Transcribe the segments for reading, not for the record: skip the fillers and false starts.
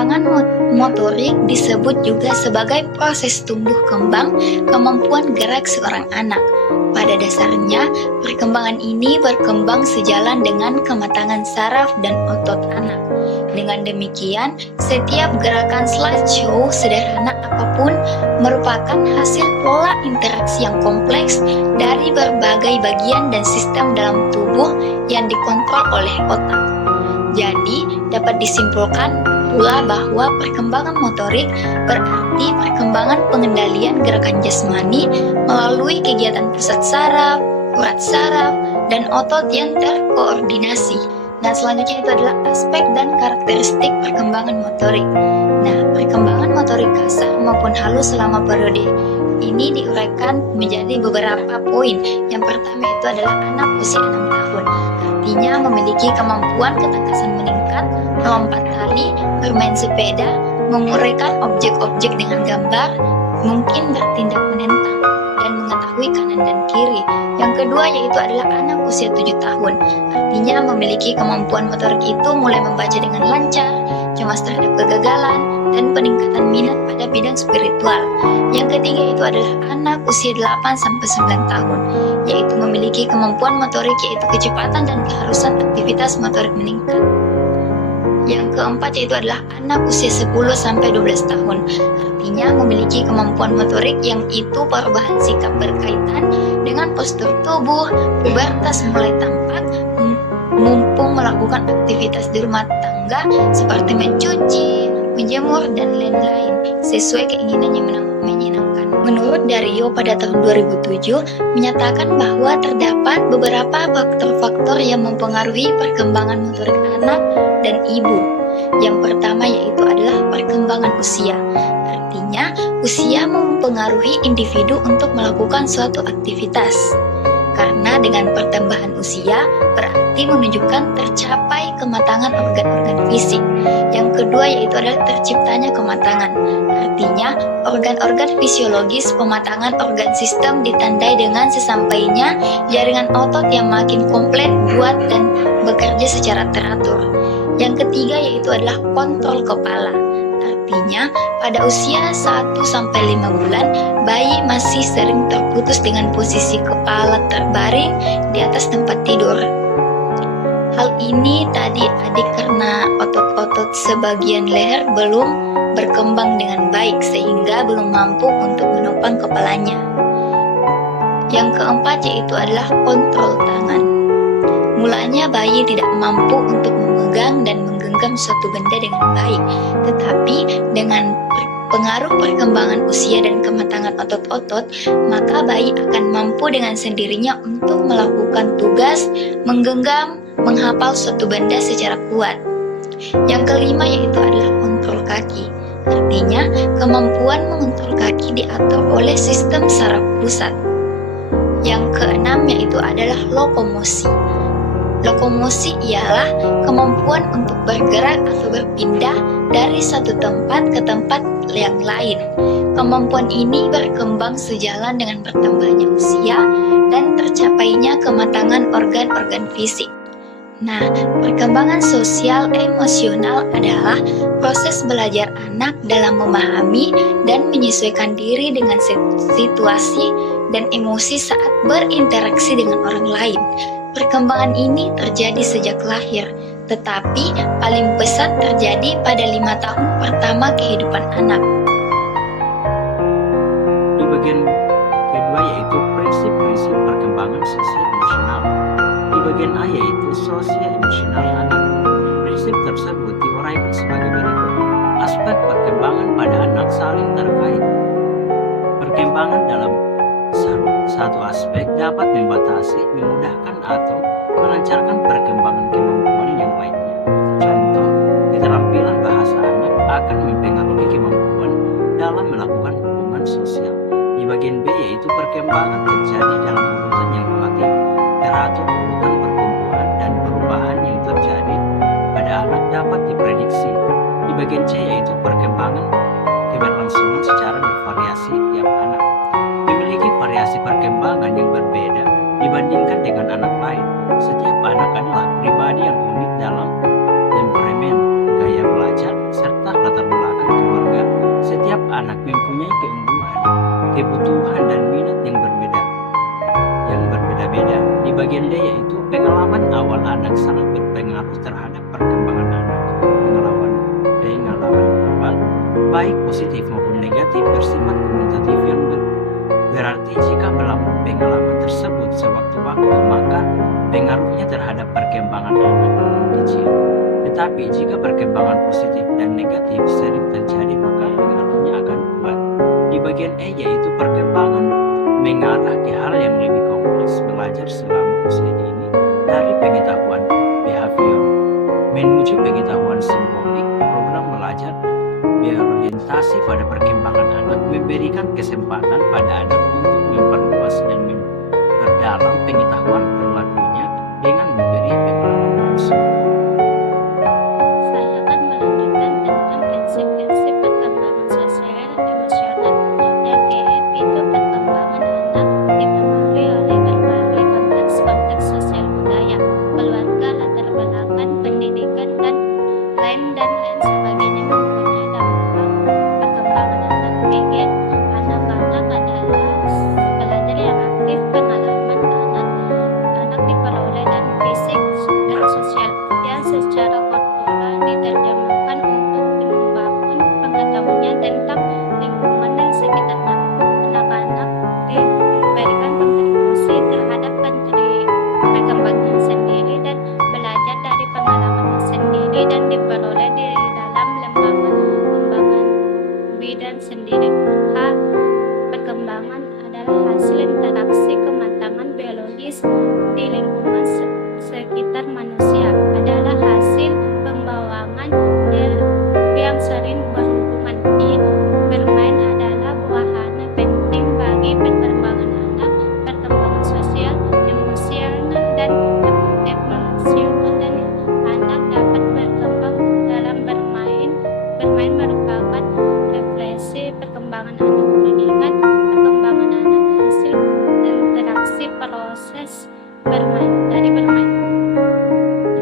Perkembangan motorik disebut juga sebagai proses tumbuh kembang kemampuan gerak seorang anak. Pada dasarnya, perkembangan ini berkembang sejalan dengan kematangan saraf dan otot anak. Dengan demikian, setiap gerakan slideshow sederhana apapun merupakan hasil pola interaksi yang kompleks dari berbagai bagian dan sistem dalam tubuh yang dikontrol oleh otak. Jadi, dapat disimpulkan pula bahwa perkembangan motorik berarti perkembangan pengendalian gerakan jasmani melalui kegiatan pusat saraf, urat saraf, dan otot yang terkoordinasi. Nah, selanjutnya itu adalah aspek dan karakteristik perkembangan motorik. Nah, perkembangan motorik kasar maupun halus selama periode ini diuraikan menjadi beberapa poin. Yang pertama itu adalah anak usia 6 tahun. Artinya memiliki kemampuan ketangkasan meningkat, melompat tali, bermain sepeda, menguraikan objek-objek dengan gambar, mungkin bertindak menentang, dan mengetahui kanan dan kiri. Yang kedua yaitu adalah anak usia 7 tahun. Artinya memiliki kemampuan motorik itu mulai membaca dengan lancar, cemas terhadap kegagalan, dan peningkatan minat pada bidang spiritual. Yang ketiga itu adalah anak usia 8-9 tahun, yaitu memiliki kemampuan motorik yaitu kecepatan dan keharusan aktivitas motorik meningkat. Yang keempat yaitu adalah anak usia 10-12 tahun. Artinya memiliki kemampuan motorik yang itu perubahan sikap berkaitan dengan postur tubuh, pubertas mulai tampak, mumpung melakukan aktivitas di rumah tangga seperti mencuci, menjemur, dan lain-lain sesuai keinginannya menyenangkan. Menurut Dario pada tahun 2007 menyatakan bahwa terdapat beberapa faktor-faktor yang mempengaruhi perkembangan motorik anak dan ibu. Yang pertama yaitu adalah perkembangan usia. Artinya, usia mempengaruhi individu untuk melakukan suatu aktivitas. Karena dengan pertambahan usia berarti menunjukkan tercapai kematangan organ-organ fisik. Yang kedua yaitu adalah terciptanya kematangan. Artinya, organ-organ fisiologis pematangan organ sistem ditandai dengan sesampainya jaringan otot yang makin komplit, kuat, dan bekerja secara teratur. Yang ketiga yaitu adalah kontrol kepala. Artinya, pada usia 1-5 bulan, bayi masih sering terputus dengan posisi kepala terbaring di atas tempat tidur. Hal ini tadi adik karena otot-otot sebagian leher belum berkembang dengan baik sehingga belum mampu untuk menopang kepalanya. Yang keempat yaitu adalah kontrol tangan. Mulanya bayi tidak mampu untuk memegang dan menggenggam suatu benda dengan baik, tetapi dengan pengaruh perkembangan usia dan kematangan otot-otot, maka bayi akan mampu dengan sendirinya untuk melakukan tugas, menggenggam, menghafal suatu benda secara kuat. Yang kelima yaitu adalah kontrol kaki. Artinya, kemampuan mengontrol kaki diatur oleh sistem saraf pusat. Yang keenam yaitu adalah lokomosi. Lokomosi ialah kemampuan untuk bergerak atau berpindah dari satu tempat ke tempat yang lain. Kemampuan ini berkembang sejalan dengan bertambahnya usia dan tercapainya kematangan organ-organ fisik. Nah, perkembangan sosial emosional adalah proses belajar anak dalam memahami dan menyesuaikan diri dengan situasi dan emosi saat berinteraksi dengan orang lain. Perkembangan ini terjadi sejak lahir, tetapi paling pesat terjadi pada 5 tahun pertama kehidupan anak. Di bagian kedua yaitu prinsip-prinsip perkembangan sosio-emosional. Di bagian A yaitu sosio-emosional anak. Prinsip tersebut diuraikan sebagai berikut. Aspek perkembangan pada anak saling terkait. Perkembangan dalam satu aspek dapat membatasi, memudahkan atau melancarkan perkembangan kemampuan yang lainnya. Contoh, keterampilan bahasa anak akan mempengaruhi kemampuan dalam melakukan hubungan sosial. Di bagian B yaitu perkembangan terjadi dalam urutan yang relatif, teratur urutan pertumbuhan dan perubahan yang terjadi pada anak dapat diprediksi. Di bagian C yaitu perkembangan keberlangsungan secara bervariasi tiap anak. Memiliki variasi perkembangan yang berbeda dibandingkan dengan anak lain. Setiap anak adalah pribadi yang unik dalam temperamen, gaya belajar, serta latar anak mempunyai keunggulan, kebutuhan dan minat yang berbeda-beda. Di bagian D yaitu pengalaman awal anak sangat berpengaruh terhadap perkembangan anak. Pengalaman awal baik positif maupun negatif bersifat komutatif yang berarti jika pengalaman tersebut sewaktu-waktu maka pengaruhnya terhadap perkembangan anak kecil. Tetapi jika perkembangan positif dan negatif sering terjadi maka pengaruhnya akan kuat. Di bagian E yaitu perkembangan mengarah ke hal yang lebih kompleks, belajar selama usia dini dari pengetahuan behavior menuju pengetahuan simbolik. Program belajar berorientasi pada perkembangan anak memberikan kesempatan pada anak untuk memperluas dan memperdalam pengetahuan perilakunya dengan memberi pengalaman langsung. Saya akan melanjutkan tentang prinsip-prinsip perkembangan sosial emosional. Yang ke-F itu perkembangan anak dipengaruhi oleh berbagai konteks sosial budaya, keluarga, latar belakang, pendidikan, dan lain sebagainya mempunyai dampak perkembangan anak. PG, anak-anak adalah pelajar yang aktif, pengalaman anak diperoleh dan fisik dan sosial yang secara kultural diterjemahkan untuk membangun pengetahuannya tentang lingkungan dan sekitarnya. Anak-anak diberikan kontribusi terhadap perkembangan sendiri dan belajar dari pengalamannya sendiri dan diperoleh di dalam lembaga bidang sendiri. H. Perkembangan adalah hasil interaksi kematangan biologis di lingkungan sekitar manusia, adalah hasil pembawangan yang sering berhubungan. I. Bermain adalah wahana penting bagi perkembangan anak. Perkembangan sosial, emosional, dan emosional dan anak dapat berkembang dalam bermain. Bermain merupakan refleksi perkembangan anak. Mengingat perkembangan anak hasil interaksi proses dari bermain.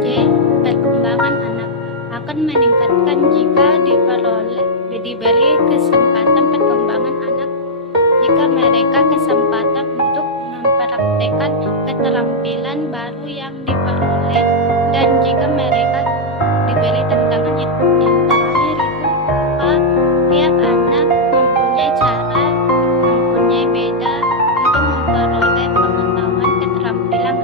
J. Perkembangan anak akan meningkatkan jika diberi kesempatan. Perkembangan anak jika mereka kesempatan untuk mempraktekkan keterampilan baru yang diperoleh dan jika mereka diberi tantangan yang terakhir itu tiap anak mempunyai cara beda untuk memperoleh pengetahuan. Keterampilan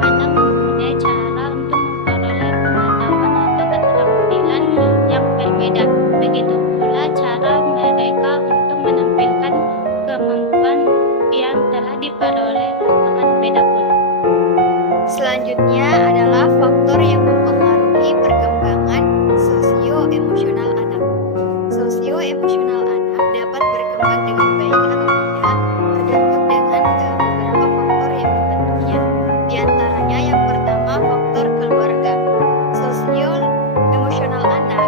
anak mempunyai cara untuk memperoleh pengetahuan atau keterampilan yang berbeda. Begitu pula cara mereka untuk menampilkan kemampuan yang telah diperoleh akan beda pula. Selanjutnya adalah faktor yang mempengaruhi perkembangan sosio-emosional anak. Sosio-emosional anak dapat berkembang dengan baik atau tidak tergantung dengan beberapa faktor yang membentuknya. Di antaranya yang pertama faktor keluarga. Sosio-emosional anak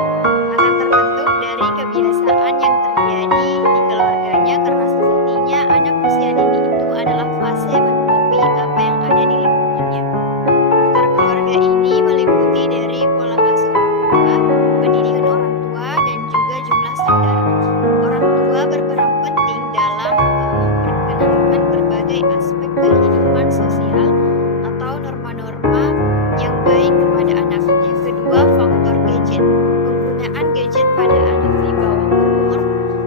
akan terbentuk dari kebiasaan yang terjadi di keluarganya karena sejatinya anak usia dini itu adalah fase mengkopi apa yang ada di lingkungannya. Faktor keluarga ini meliputi dari pola asuh orang tua, pendidikan orang tua, dan juga jumlah saudara. Orang tua berperan penting dalam memperkenalkan berbagai aspek kehidupan sosial atau norma-norma yang baik kepada anak. Yang kedua, faktor gadget. Penggunaan gadget pada anak di bawah umur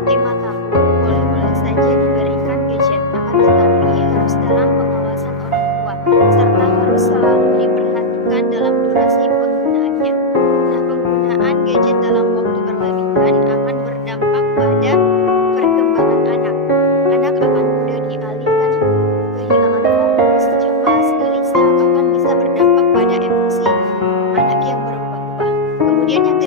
5 tahun boleh-boleh saja diberikan gadget, akan tetapi harus dalam pengawasan orang tua, serta harus selalu diperhatikan dalam durasi penggunaannya. Nah, penggunaan gadget dalam waktu berlebihan akan berdampak pada perkembangan anak. Anak akan mudah dialihkan, kehilangan fokus, cemas, gelisah, bahkan bisa berdampak pada emosi anak yang berubah-ubah. Kemudian yang